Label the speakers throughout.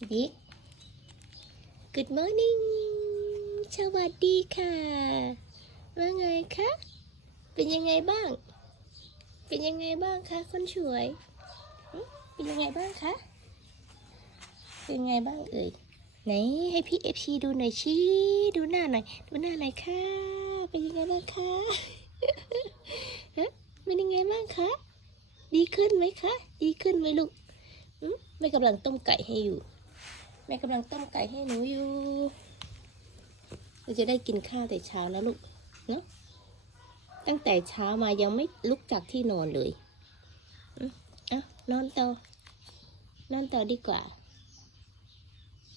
Speaker 1: ดิ Good morning สวัสดีค่ะ ว่าไงคะ เป็นยังไงบ้าง เป็นยังไงบ้างคะคนสวย เป็นยังไงบ้างคะ เป็นยังไงบ้างเอ่ย ไหนให้พี่เอฟซีดูหน่อยชี้ดูหน้าหน่อย ดูหน้าหน่อยค่ะ เป็นยังไงบ้างคะฮะเป็นยังไงบ้างคะ ดีขึ้นไหมคะ ดีขึ้นไหมลูกหึแม่กำลังต้มไก่ให้อยู่ ม่กำลังต้มไก่ให้หนูอยู่ เราจะได้กินข้าวแต่เช้าแล้วลูก เนาะ ตั้งแต่เช้ามายังไม่ลุกจากที่นอนเลยอะนอนต่อนอนต่อดีกว่า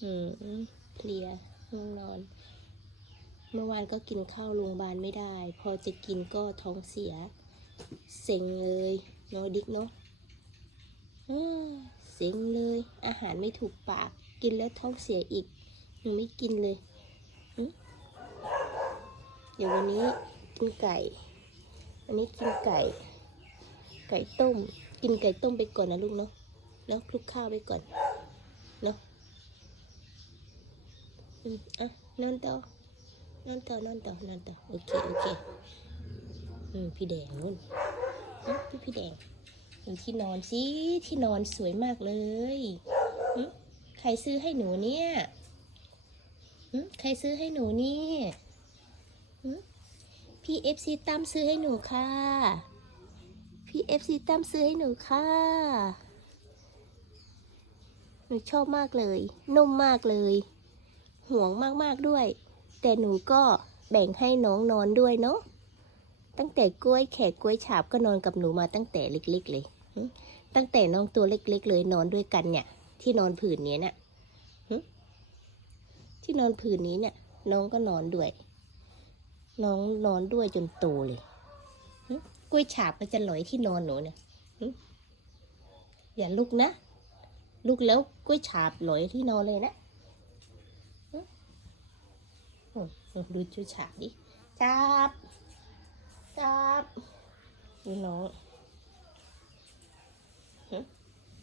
Speaker 1: อืมเพลียง่วงนอน เมื่อวานก็กินข้าวโรงพยาบาลไม่ได้ พอจะกินก็ท้องเสีย เซ็งเลยนาะดิกเนาะอ้าเซ็งเลย อาหารไม่ถูกปาก กินแล้วท้องเสียอีก หนูไม่กินเลย เดี๋ยววันนี้กินไก่ วันนี้กินไก่ ไก่ต้ม กินไก่ต้มไปก่อนนะลูกเนาะ แล้วคลุกข้าวไปก่อน เนาะอืมอะนอนต่อนอนต่อนอนต่อนอนต่อ โอเค โอเค อืม พี่แดงนู่นพี่พี่แดงดูที่นอนสิ ที่นอนสวยมากเลย รซื้อให้หนูเนี่ยใครซื้อให้หนูนี่พี่เอฟซีตั้มซื้อให้หนูค่ะ พี่เอฟซีตั้มซื้อให้หนูค่ะ หนูชอบมากเลย นุ่มมากเลย ห่วงมากๆด้วย แต่หนูก็แบ่งให้น้องนอนด้วยเนาะ ตั้งแต่กล้วยแขกกล้วยฉาบก็นอนกับหนูมาตั้งแต่เล็ก ๆ เลย ตั้งแต่น้องตัวเล็ก ๆ เลยนอนด้วยกันเนี่ย ที่นอนผืนนี้เนี่ยที่นอนผืนนี้เนี่ย น้องก็นอนด้วย น้องนอนด้วยจนโตเลยกล้วยฉาบมันจะลอยที่นอนหนูเนี่ยอย่าลุกนะ ลุกแล้วกล้วยฉาบลอยที่นอนเลยนะดูจูฉาบดิจับจับดูน้อง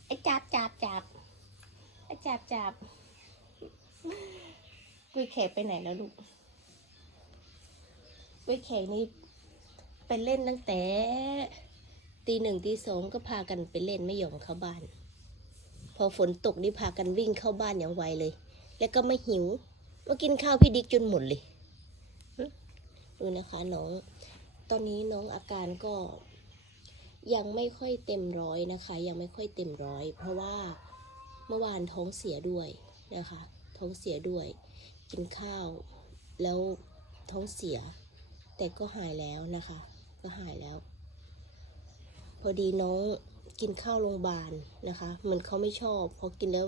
Speaker 1: ไอ้จับจับจับ จับจับกุยแขกไปไหนแล้วลูกกุยแขกนี่ไปเล่นตั้งแต่ตีหนึ่งตีสองก็พากันไปเล่นไม่ยอมเข้าบ้าน พอฝนตกนี่พากันวิ่งเข้าบ้านอย่างไวเลย แล้วก็ไม่หิวมากินข้าวพี่ดิกจนหมดเลยดูนะคะน้อง ตอนนี้น้องอาการก็ยังไม่ค่อยเต็มร้อยนะคะ ยังไม่ค่อยเต็มร้อย เพราะว่า มื่อวานท้องเสียด้วยนะคะ ท้องเสียด้วย กินข้าว แล้วท้องเสีย แต่ก็หายแล้วนะคะ ก็หายแล้ว พอดีน้องกินข้าวโรงพยาบาลนะคะเหมือนเขาไม่ชอบพอกินแล้ว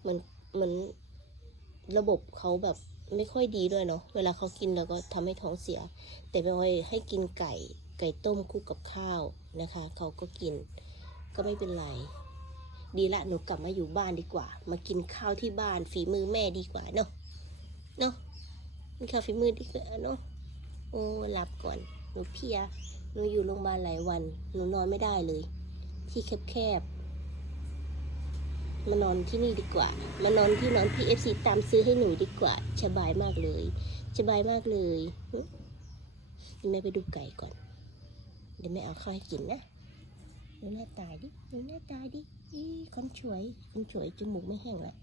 Speaker 1: เหมือนเหมือนระบบเขาแบบไม่ค่อยดีด้วยเนาะ เวลาเขากินแล้วก็ทำให้ท้องเสีย แต่ไปให้ให้กินไก่ไก่ต้มคู่กับข้าวนะคะ เขาก็กินก็ไม่เป็นไร ดีละหนูกลับมาอยู่บ้านดีกว่า มากินข้าวที่บ้านฝีมือแม่ดีกว่าเนาะเนาะกินข้าวฝีมือดีกว่าเนาะโอ้หลับก่อนหนูเพียหนูอยู่โรงพยาบาลหลายวัน หนูนอนไม่ได้เลย ที่แคบๆมานอนที่นี่ดีกว่ามานอนที่นอน PFC ตามซื้อให้หนูดีกว่าสบายมากเลยสบายมากเลยเดี๋ยวแม่ไปดูไก่ก่อน เดี๋ยวแม่เอาข้าวให้กินนะ ดูหน้าตาดิดูหน้าตาดิอีคนสวยคนสวยจมูกไม่แห้งและ